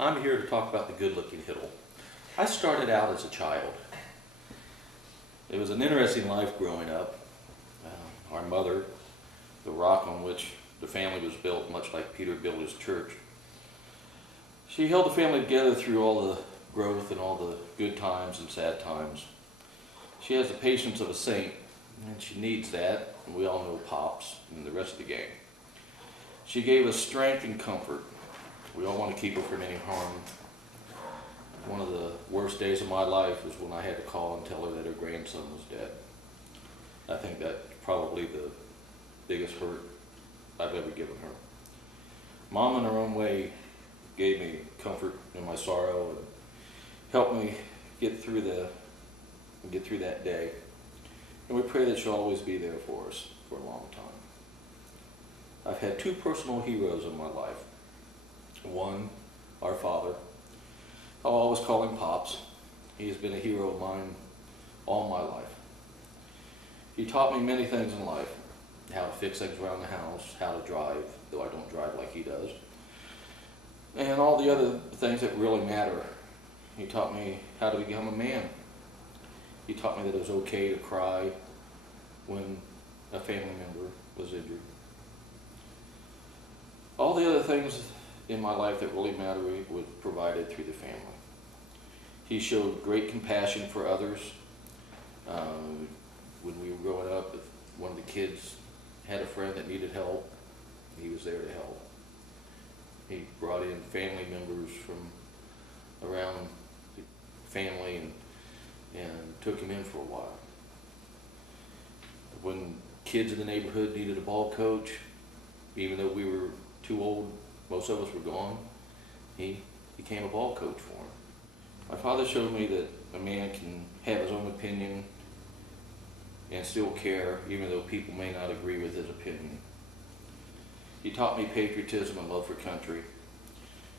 I'm here to talk about the good-looking Hittle. I started out as a child. It was an interesting life growing up. Our mother, the rock on which the family was built, much like Peter built his church, she held the family together through all the growth and all the good times and sad times. She has the patience of a saint, and she needs that, and we all know Pops and the rest of the gang. She gave us strength and comfort. We all want to keep her from any harm. One of the worst days of my life was when I had to call and tell her that her grandson was dead. I think that's probably the biggest hurt I've ever given her. Mom, in her own way, gave me comfort in my sorrow and helped me get through that day. And we pray that she'll always be there for us for a long time. I've had two personal heroes in my life. One, our father. I'll always call him Pops. He has been a hero of mine all my life. He taught me many things in life. How to fix things around the house, how to drive, though I don't drive like he does, and all the other things that really matter. He taught me how to become a man. He taught me that it was okay to cry when a family member was injured. All the other things in my life that really matter was provided through the family. He showed great compassion for others. When we were growing up, if one of the kids had a friend that needed help, he was there to help. He brought in family members from around the family and took him in for a while. When kids in the neighborhood needed a ball coach, even though we were too old, most of us were gone, he became a ball coach for him. My father showed me that a man can have his own opinion and still care, even though people may not agree with his opinion. He taught me patriotism and love for country,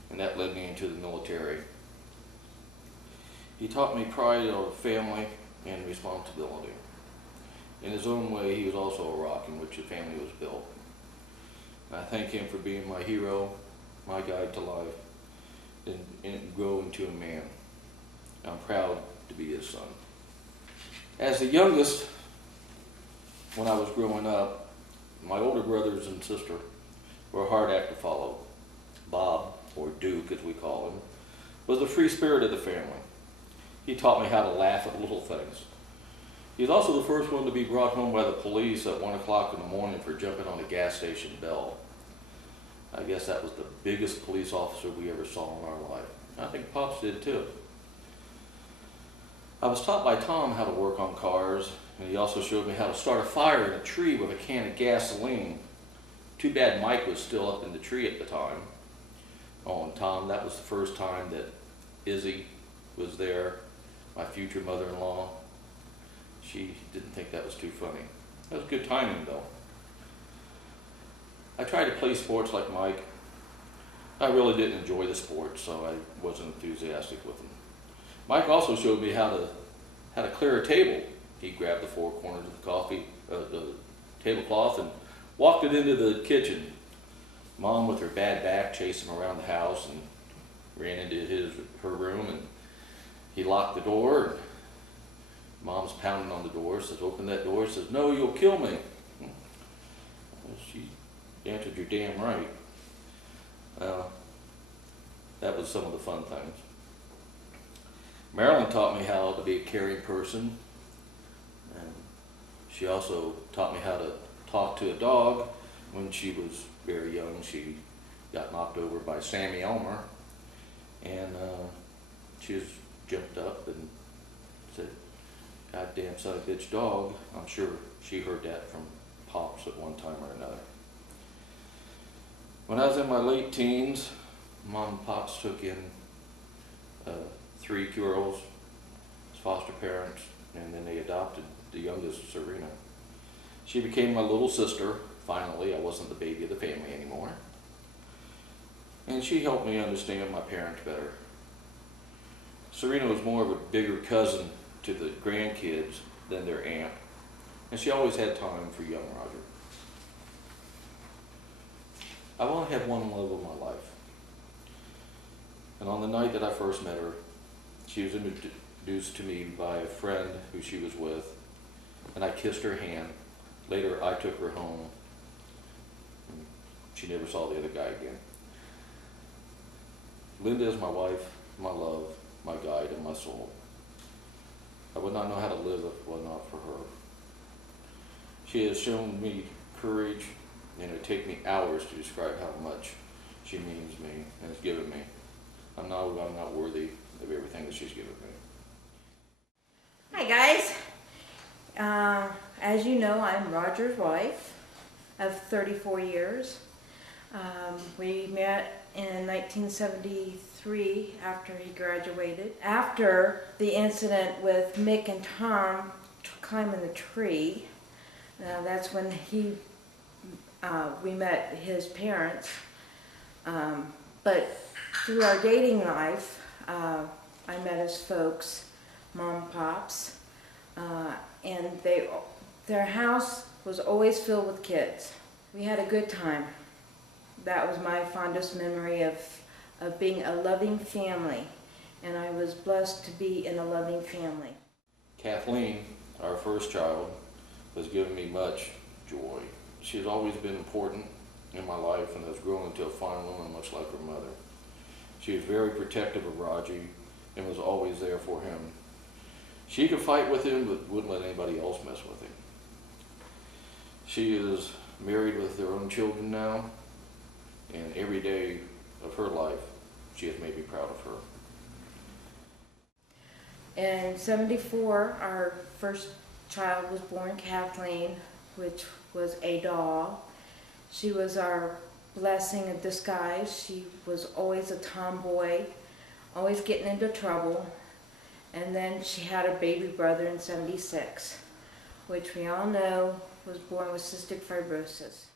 and that led me into the military. He taught me pride of family and responsibility. In his own way, he was also a rock in which the family was built. And I thank him for being my hero, my guide to life, and grow into a man. I'm proud to be his son. As the youngest, when I was growing up, my older brothers and sister were a hard act to follow. Bob, or Duke as we call him, was the free spirit of the family. He taught me how to laugh at little things. He was also the first one to be brought home by the police at 1 o'clock in the morning for jumping on a gas station bell. I guess that was the biggest police officer we ever saw in our life. I think Pops did too. I was taught by Tom how to work on cars, and he also showed me how to start a fire in a tree with a can of gasoline. Too bad Mike was still up in the tree at the time. Oh, and Tom, that was the first time that Izzy was there, my future mother-in-law. She didn't think that was too funny. That was good timing, though. I tried to play sports like Mike. I really didn't enjoy the sport, so I wasn't enthusiastic with him. Mike also showed me how to clear a table. He grabbed the four corners of the tablecloth and walked it into the kitchen. Mom, with her bad back, chased him around the house and ran into her room, and he locked the door. Mom's pounding on the door, says, "Open that door." Says, "No, you'll kill me." She answered, "You're damn right." That was some of the fun things. Marilyn taught me how to be a caring person, and she also taught me how to talk to a dog. When she was very young, she got knocked over by Sammy Elmer, and she just jumped up and said, "Goddamn son of a bitch dog." I'm sure she heard that from Pops at one time or another. When I was in my late teens, Mom and Pops took in 3 girls as foster parents, and then they adopted the youngest, Serena. She became my little sister. Finally, I wasn't the baby of the family anymore. And she helped me understand my parents better. Serena was more of a bigger cousin to the grandkids than their aunt, and she always had time for young Roger. I've only had one love of my life. And on the night that I first met her, she was introduced to me by a friend who she was with, and I kissed her hand. Later, I took her home. She never saw the other guy again. Linda is my wife, my love, my guide, and my soul. I would not know how to live if it were not for her. She has shown me courage, and it would take me hours to describe how much she means me and has given me. I'm not worthy of everything that she's given me. Hi guys. As you know, I'm Roger's wife of 34 years. We met in 1973 after he graduated. After the incident with Mick and Tom climbing the tree, that's when we met his parents. But through our dating life, I met his folks, Mom and Pops, and their house was always filled with kids. We had a good time. That was my fondest memory of being a loving family, and I was blessed to be in a loving family. Kathleen, our first child, has given me much joy. She has always been important in my life and has grown into a fine woman much like her mother. She is very protective of Raji and was always there for him. She could fight with him, but wouldn't let anybody else mess with him. She is married with their own children now, and every day of her life, she has made me proud of her. In '74, our first child was born, Kathleen, which was a doll. She was our blessing in disguise. She was always a tomboy, always getting into trouble. And then she had a baby brother in '76, which we all know was born with cystic fibrosis.